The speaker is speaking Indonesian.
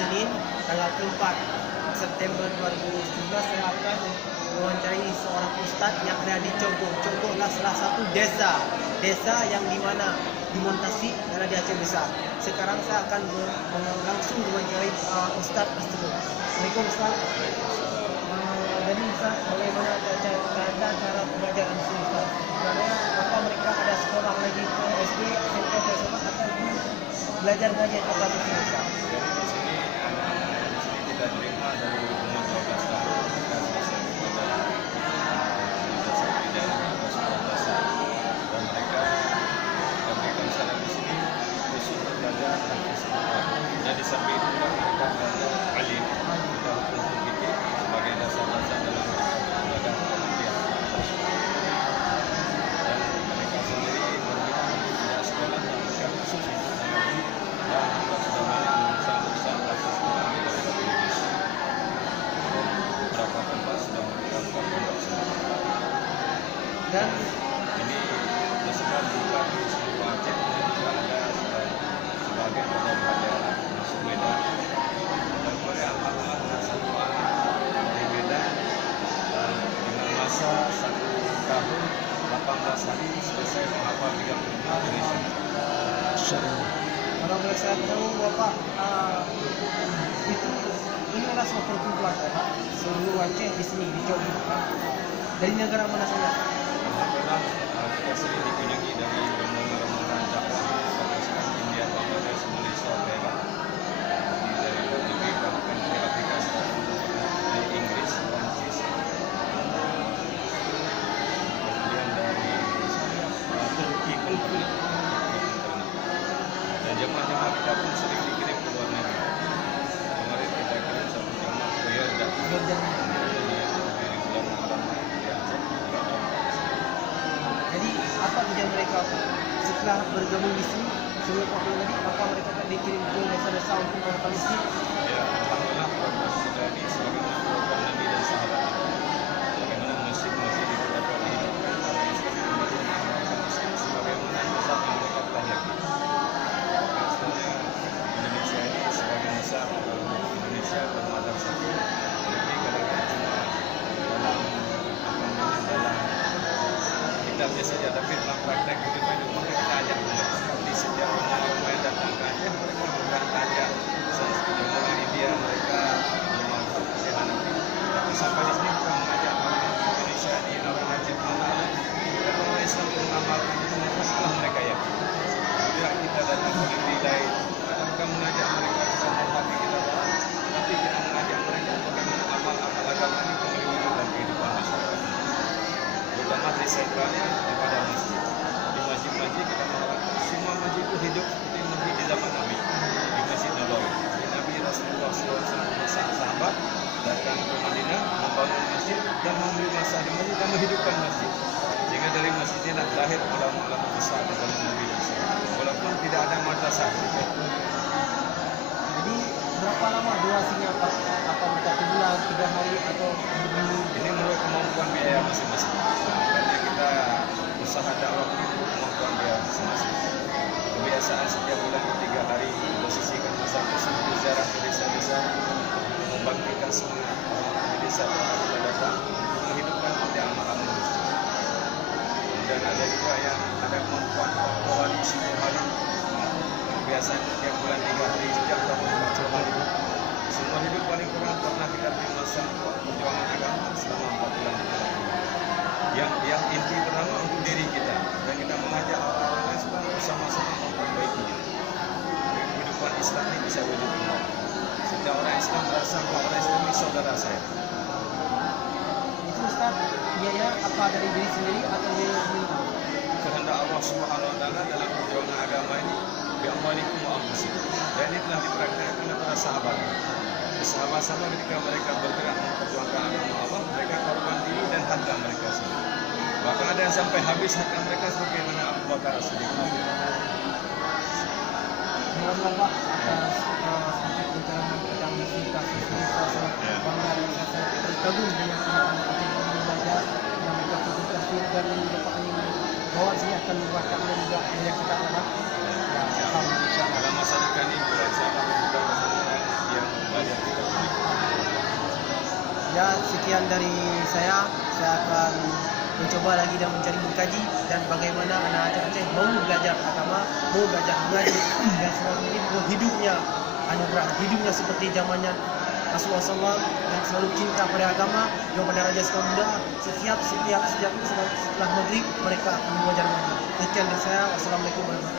Senin tanggal 4 September 2017 saya akan mewawancarai seorang ustadz yang ada di Cogong. Cogong adalah salah satu desa yang dimana di Montasi ada di Aceh Besar. Sekarang saya akan langsung mewawancarai ustadz tersebut. Assalamualaikum Ustaz. Jadi Ustaz, bagaimana cara pengajaran di sini Ustaz? Sebenarnya apa mereka ada sekolah lagi ke SD, SMP, SMA atau belajar apa di sini Ustaz? Di sini anak-anak di sini kita terima dari umur 12 tahun kita selesai kepada universitas dan sekolah dasar, dan mereka kita berikan sana di sini khusus untuk belajar dan di samping itu juga mereka belajar alim kita hukum fikih sebagai dasar-dasar dalam mereka belajar pengertian, dan mereka sendiri berbeda tidak sekolah dan mereka khusus itu dan kita sudah banyak berusaha kasus kami dari Indonesia dan beberapa tempat sudah melakukan pondok sendiri, dan ini tersebar juga di seluruh Aceh dan juga ada sebagian beberapa daerah masuk Medan dan oleh amal-amal satu anak dari Medan dengan masa 1 tahun 18 hari selesai menghafal 30 Indonesia. Kalau boleh saya tahu Bapak, ini adalah sebuah perkumpulan Bapak seluruh Aceh di sini di Cogong. Dari negara mana saja? Alhamdulillah kita sering dikunjungi dari rombongan-rombongan dakwah Pakistan, India, Bangladesh, Malaysia, Thailand, dari luar negeri bahkan dari Afrika Selatan, dari Inggris, Prancis, kemudian dari Turki pun pernah, dan jemaah-jemaah kita pun sering dikirim ke luar negeri. Kemarin kita kirim satu jemaah ke Yordan. Jadi apa tujuan mereka setelah bergabung di sini? Sebelum waktu tadi apa mereka akan dikirim ke desa-desa untuk menghafal isi? Ya, alhamdulillah program kita ini sebagaimana program Nabi dan sahabat. Bagaimana masjid-masjid itu dapat dihidupkan oleh Islam sebagaimana mazhab yang mereka telah yakini. Maka sebenarnya Indonesia ini sebagai mazhab Indonesia bermadzhab satu. Jadi kadang-kadang cuma dalam kitabnya saja, tapi dalam praktek kehidupan maka kita ajak mereka. Di setiap orang yang datang ke Aceh mereka bukan ajak orang India, mereka memang Hanafi, tapi sampai di sini bukan mengajak orang Indonesia di orang Aceh mengamalkan, dan orang Islam mengamalkan itu telah mereka yakin. Tidak kita datang ke negeri lain, kita bukan mengajak mereka bukan menghormati kita, tapi kita mengajak mereka bagaimana amal-amal agama ini kembali wujud dalam kehidupan masyarakat. Terutama di sentralnya kepada masjid. Di masjid-masjid kita mengharapkan semua masjid itu hidup seperti masjid di zaman Nabi, di Masjid Nabawi. Nabi Rasulullah SAW bersama sahabat datang ke Madinah membangun masjid dan memberi masalah di masjid dan menghidupkan masjid. Sehingga dari masjid ini lahir ulama-ulama besar di zaman Nabi SAW. Walaupun tidak ada madrasah. Jadi berapa lama durasinya Pak? Apa mereka 3 bulan, 3 hari atau berminggu? Ini menurut kemampuan biaya masing-masing. Karena kita usaha dakwah itu kemampuan biaya masing-masing. Kebiasaan setiap bulan 3 hari posisikan masa khusus berziarah ke desa-desa, membangkitkan semangat orang di desa kita datang untuk menghidupkan amal-amal masjid. Dan ada juga yang ada kemampuan 40 hari, 10 hari. Kebiasaan setiap bulan 3 hari, setiap tahun 40 hari. Semua hidup paling kurang pernah kita beri masa perjuangan agama selama 4 bulan. Yang inti pertama untuk diri kita, dan kita mengajak orang-orang Islam bersama-sama memperbaikinya. Kehidupan Islam ini bisa wujud kembali. Setiap orang Islam merasa bahwa orang Islam ini saudara saya. Itu Ustaz, biaya apa dari diri sendiri atau dari pemerintah? Kehendak Allah Subhanahu Wa Taala dalam perjuangan agama ini, bi'amwalikum wa anfusikum. Dan ini telah dipraktikkan oleh para sahabat. Sahabat-sahabat ketika mereka bergerak memperjuangkan agama Allah, mereka korban diri dan harta mereka sendiri. Bahkan ada yang sampai habis harta mereka sebagaimana Abu Bakar As-Siddiq. Terima kasih Pak atas sedikit pencerahan tentang misi kasus ini. Saya sangat bangga dan saya terkagum dengan anak-anak yang belajar yang mereka konsentrasi dan Bapak ingin bawa sini akan membaca dan juga melihat kita Pak. Ya, alhamdulillah. Dalam masa depan ini, insya Allah kita bersama yang Ya, sekian dari saya. Saya akan mencoba lagi dan mencari mengkaji dan bagaimana anak Aceh mau belajar agama, mau belajar mengaji dan selalu ini hidupnya anugerah, hidupnya seperti zamannya Rasulullah SAW yang selalu cinta pada agama, juga pada raja sekolah muda. Setiap setelah maghrib mereka akan belajar mengaji. Sekian dari saya. Wassalamualaikum warahmatullahi wabarakatuh.